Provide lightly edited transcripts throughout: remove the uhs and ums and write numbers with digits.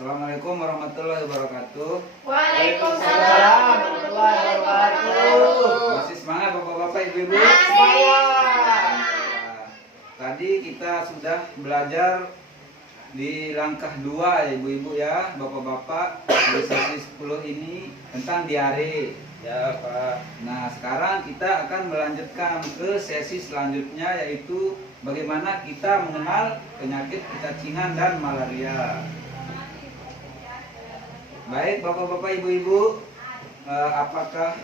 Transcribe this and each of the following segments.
Assalamualaikum warahmatullahi wabarakatuh. Waalaikumsalam warahmatullahi wabarakatuh. Masih semangat bapak-bapak, ibu-ibu? Semangat. Tadi kita sudah belajar di langkah 2 ya ibu-ibu ya, bapak-bapak, di sesi 10 ini tentang diare. Ya Pak. Nah sekarang kita akan melanjutkan ke sesi selanjutnya, yaitu bagaimana kita mengenal penyakit kecacingan dan malaria. Baik bapak-bapak, ibu-ibu, apakah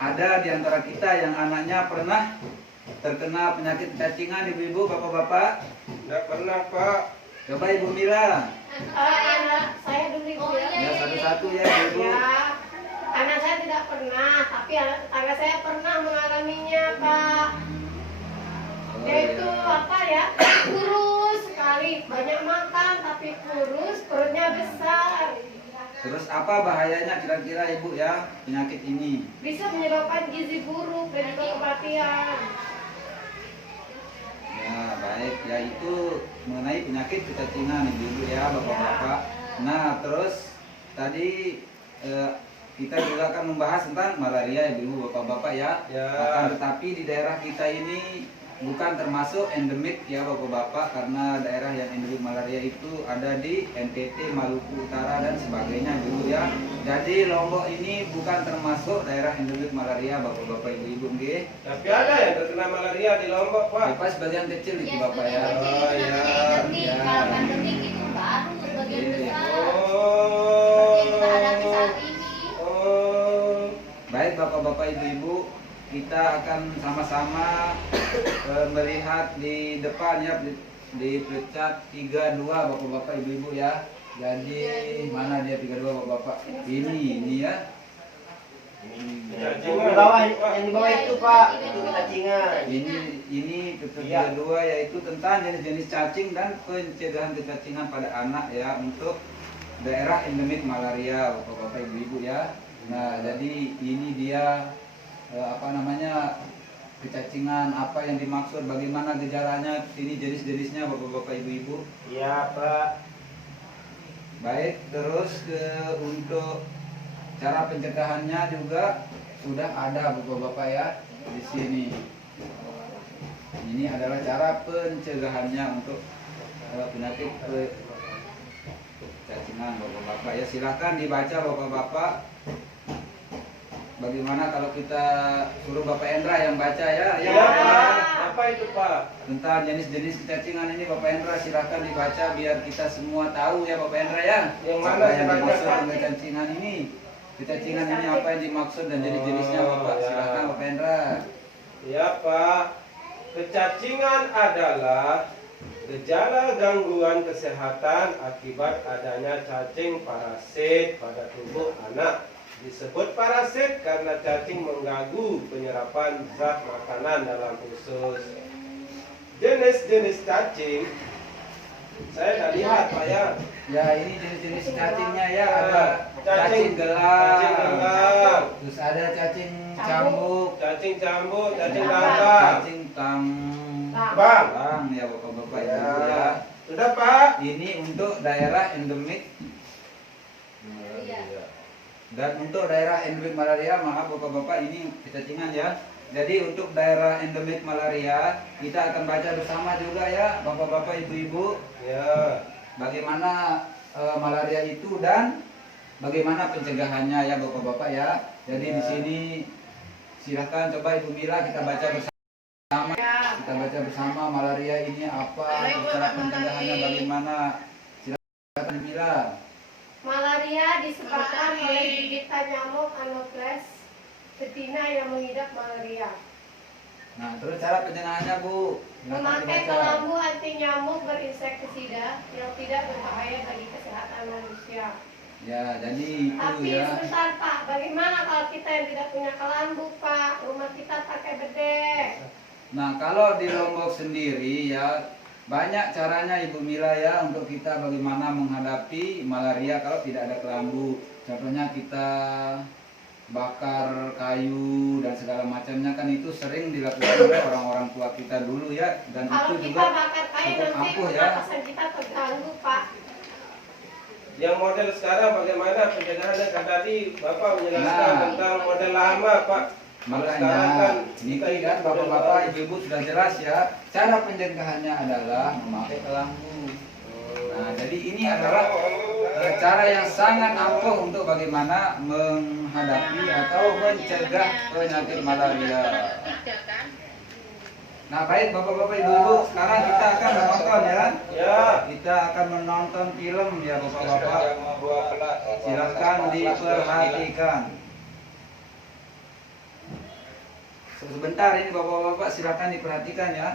ada di antara kita yang anaknya pernah terkena penyakit kecacingan, ibu-ibu, bapak-bapak? Tidak pernah Pak. Coba Ibu Mila. Saya dulu ibu ya. Ya satu-satu ya ibu. Ya, anak saya tidak pernah, tapi anak tetangga saya pernah mengalaminya, Pak. Oh, Yaitu ya. apa ya? Kurus sekali, banyak makan tapi kurus, perutnya besar. Terus apa bahayanya kira-kira ibu ya penyakit ini? Bisa menyebabkan gizi buruk dan juga kematian. Ya baik, yaitu mengenai penyakit kecacingan ibu-ibu ya bapak-bapak. Nah terus tadi kita juga akan membahas tentang malaria ibu-ibu bapak-bapak ya. Ya. Akan tetapi di daerah kita ini bukan termasuk endemik ya bapak-bapak, karena daerah yang endemik malaria itu ada di NTT, Maluku Utara dan sebagainya dulu ya. Jadi Lombok ini bukan termasuk daerah endemik malaria bapak-bapak, ibu-ibu nggih. Tapi ada yang terkena malaria di Lombok Pak. Pas bagian kecil itu bapak ya. Oh, ya. Ya. Kalau pandemik itu baru sebagian Iya. besar. Oh. Seperti yang kita hadapi saat ini. Oh. Baik bapak-bapak, ibu-ibu, kita akan sama-sama melihat di depan ya, di pecat 32 bapak-bapak, ibu-ibu ya. Jadi mana dia 32 bapak-bapak? Ini ya. Kecacingan. Yang di bawah itu Pak, itu kecacingan. Ini pecat 32 yaitu tentang jenis-jenis cacing dan pencegahan kecacingan pada anak ya, untuk daerah endemik malaria bapak-bapak, ibu-ibu ya. Nah, jadi ini dia kecacingan, apa yang dimaksud, bagaimana gejalanya, ini jenis-jenisnya bapak-bapak, ibu-ibu. Iya Pak. Baik, terus untuk cara pencegahannya juga sudah ada bapak-bapak ya di sini. Ini adalah cara pencegahannya untuk penyakit kecacingan bapak-bapak ya. Silahkan dibaca bapak-bapak. Bagaimana kalau kita suruh Bapak Endra yang baca ya? Ya. Apa itu Pak? Tentang jenis-jenis kecacingan ini Bapak Endra silahkan dibaca biar kita semua tahu ya Bapak Endra ya. Yang mana Apa yang silakan, dimaksud Pak? dengan kecacingan ini? Kecacingan ini apa yang dimaksud dan jenis-jenisnya Bapak? Oh, ya. Silahkan Bapak Endra. Ya Pak. Kecacingan adalah gejala gangguan kesehatan akibat adanya cacing parasit pada tubuh anak. Disebut parasit karena cacing mengganggu penyerapan zat makanan dalam usus. Jenis-jenis cacing saya sudah lihat Pak ya. Ya ini jenis-jenis cacingnya ya, ada Cacing cacing gelang, gelang, terus ada cacing cambuk, cacing cambuk, cacing Apa? lambang. cacing tambang Bang, ya bapak-bapak, ya. ibu ya. Sudah Pak. Ini untuk daerah endemik. Dan untuk daerah endemik malaria, maaf bapak-bapak, ini kecacingan ya. Jadi untuk daerah endemik malaria kita akan baca bersama juga ya bapak-bapak, ibu-ibu, Ya. bagaimana malaria itu dan bagaimana pencegahannya ya bapak-bapak ya. Jadi di sini silahkan coba Ibu Mila kita baca bersama. Kita baca bersama malaria ini apa, cara pencegahannya bagaimana. Silakan Ibu Mila. Malaria disebabkan oleh gigitan nyamuk Anopheles betina yang mengidap malaria. Nah, terus cara pencegahannya Bu. Silakan Memakai dibaca. kelambu anti nyamuk berinsektisida yang tidak berbahaya bagi kesehatan manusia. Ya, jadi itu Tapi ya. sebentar Pak, bagaimana kalau kita yang tidak punya kelambu Pak? Rumah kita pakai bedek. Nah, kalau di Lombok sendiri ya banyak caranya Ibu Mila ya untuk kita bagaimana menghadapi malaria kalau tidak ada kelambu. Contohnya kita bakar kayu dan segala macamnya, kan itu sering dilakukan oleh orang-orang tua kita dulu ya, dan Kalau itu kita juga bakar kayu cukup nanti ampuh ya. pernapasan kita terganggu Pak. yang model sekarang bagaimana pencegahannya? Kan tadi Bapak menjelaskan Nah. tentang model lama, Pak. Kalau sekarang kan Makanya, ini kan bapak-bapak, ibu-ibu sudah jelas ya. Cara pencegahannya adalah memakai kelambu. Nah, jadi ini adalah cara yang sangat ampuh untuk bagaimana menghadapi atau mencegah penyakit malaria. Nah, baik bapak-bapak, ibu-ibu, sekarang kita akan menonton ya. ya. Kita akan menonton film ya bapak-bapak. Silakan diperhatikan. Sebentar ini bapak-bapak, silakan diperhatikan ya.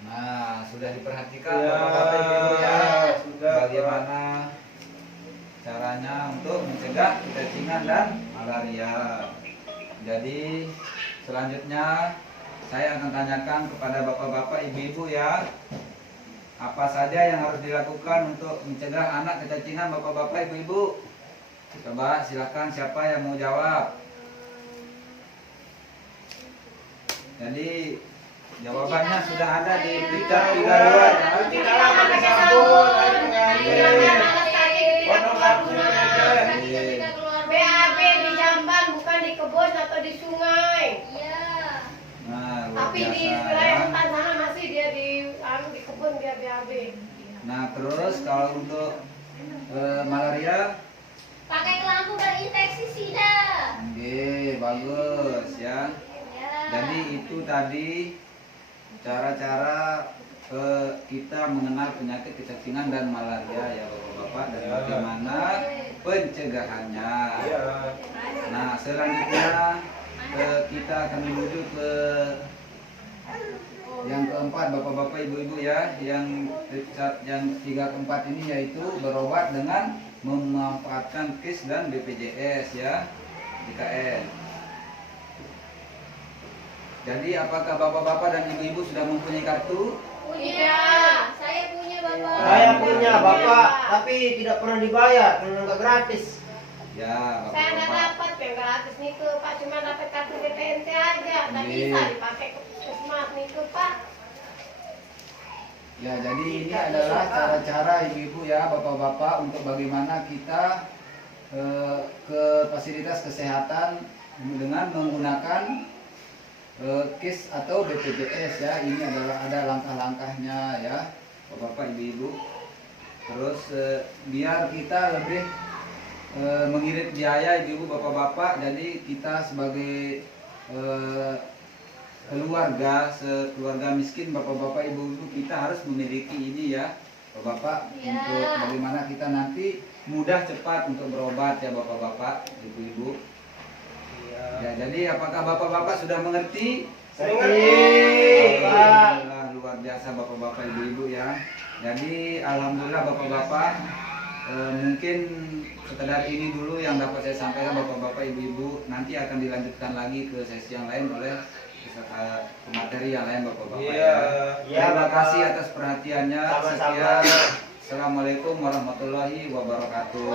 Nah, sudah diperhatikan Ya, bapak-bapak, ibu-ibu ya. sudah, Bagaimana caranya untuk mencegah kecacingan dan malaria. Jadi selanjutnya saya akan tanyakan kepada bapak-bapak, ibu-ibu ya, apa saja yang harus dilakukan untuk mencegah anak kecacingan, bapak-bapak, ibu-ibu. Coba silakan, siapa yang mau jawab. Jadi jawabannya sudah ada di berita 32 ya. Cuci tangan pakai sabun. Cuci tangan alas kaki tidak keluar rumah. BAB di jamban bukan di kebun atau di sungai. Iya. Nah, luar Tapi di biasa wilayah ya. hutan sana masih dia di di kebun dia BAB. Nah, terus kalau untuk malaria, Pakai kelambu berinfeksi sida. oke, bagus ya. Ya. Jadi itu tadi cara-cara kita mengenal penyakit kecacingan dan malaria ya bapak-bapak, dan Ya. bagaimana pencegahannya. Ya. Nah, selanjutnya kita akan menuju ke yang keempat bapak-bapak, ibu-ibu ya. Yang 3 keempat ini yaitu berobat dengan memanfaatkan KIS dan BPJS ya, JKN. Jadi apakah bapak-bapak dan ibu-ibu sudah mempunyai kartu? Punya. Saya punya Bapak. Saya punya Bapak, tapi tidak pernah dibayar karena nggak gratis. Ya, Saya nggak bapak-bapak. dapat yang gratis nih ke Pak, cuma dapat kartu BPNT aja. Tak Iya. bisa dipakai ke puskesmas nih ke Pak. Ya, jadi ini adalah cara-cara ibu-ibu ya, bapak-bapak, untuk bagaimana kita ke fasilitas kesehatan dengan menggunakan KIS atau BPJS ya. Ini adalah ada langkah-langkahnya ya, bapak-bapak, ibu-ibu. Terus biar kita lebih mengirit biaya, ibu-ibu, bapak-bapak, jadi kita sebagai keluarga miskin, bapak-bapak, ibu-ibu, kita harus memiliki ini ya, bapak-bapak, Ya. untuk bagaimana kita nanti mudah cepat untuk berobat ya, bapak-bapak, ibu-ibu. Ya, jadi apakah bapak-bapak sudah mengerti? Mengerti, Pak. Alhamdulillah, luar biasa bapak-bapak, ibu-ibu ya. Jadi alhamdulillah bapak-bapak, mungkin sekedar ini dulu yang dapat saya sampaikan bapak-bapak, ibu-ibu. Nanti akan dilanjutkan lagi ke sesi yang lain oleh materi yang lain bapak-bapak Iya. ya. Iya, Terima Bapak. kasih atas perhatiannya. Sama-sama. Sekian. Assalamualaikum warahmatullahi wabarakatuh.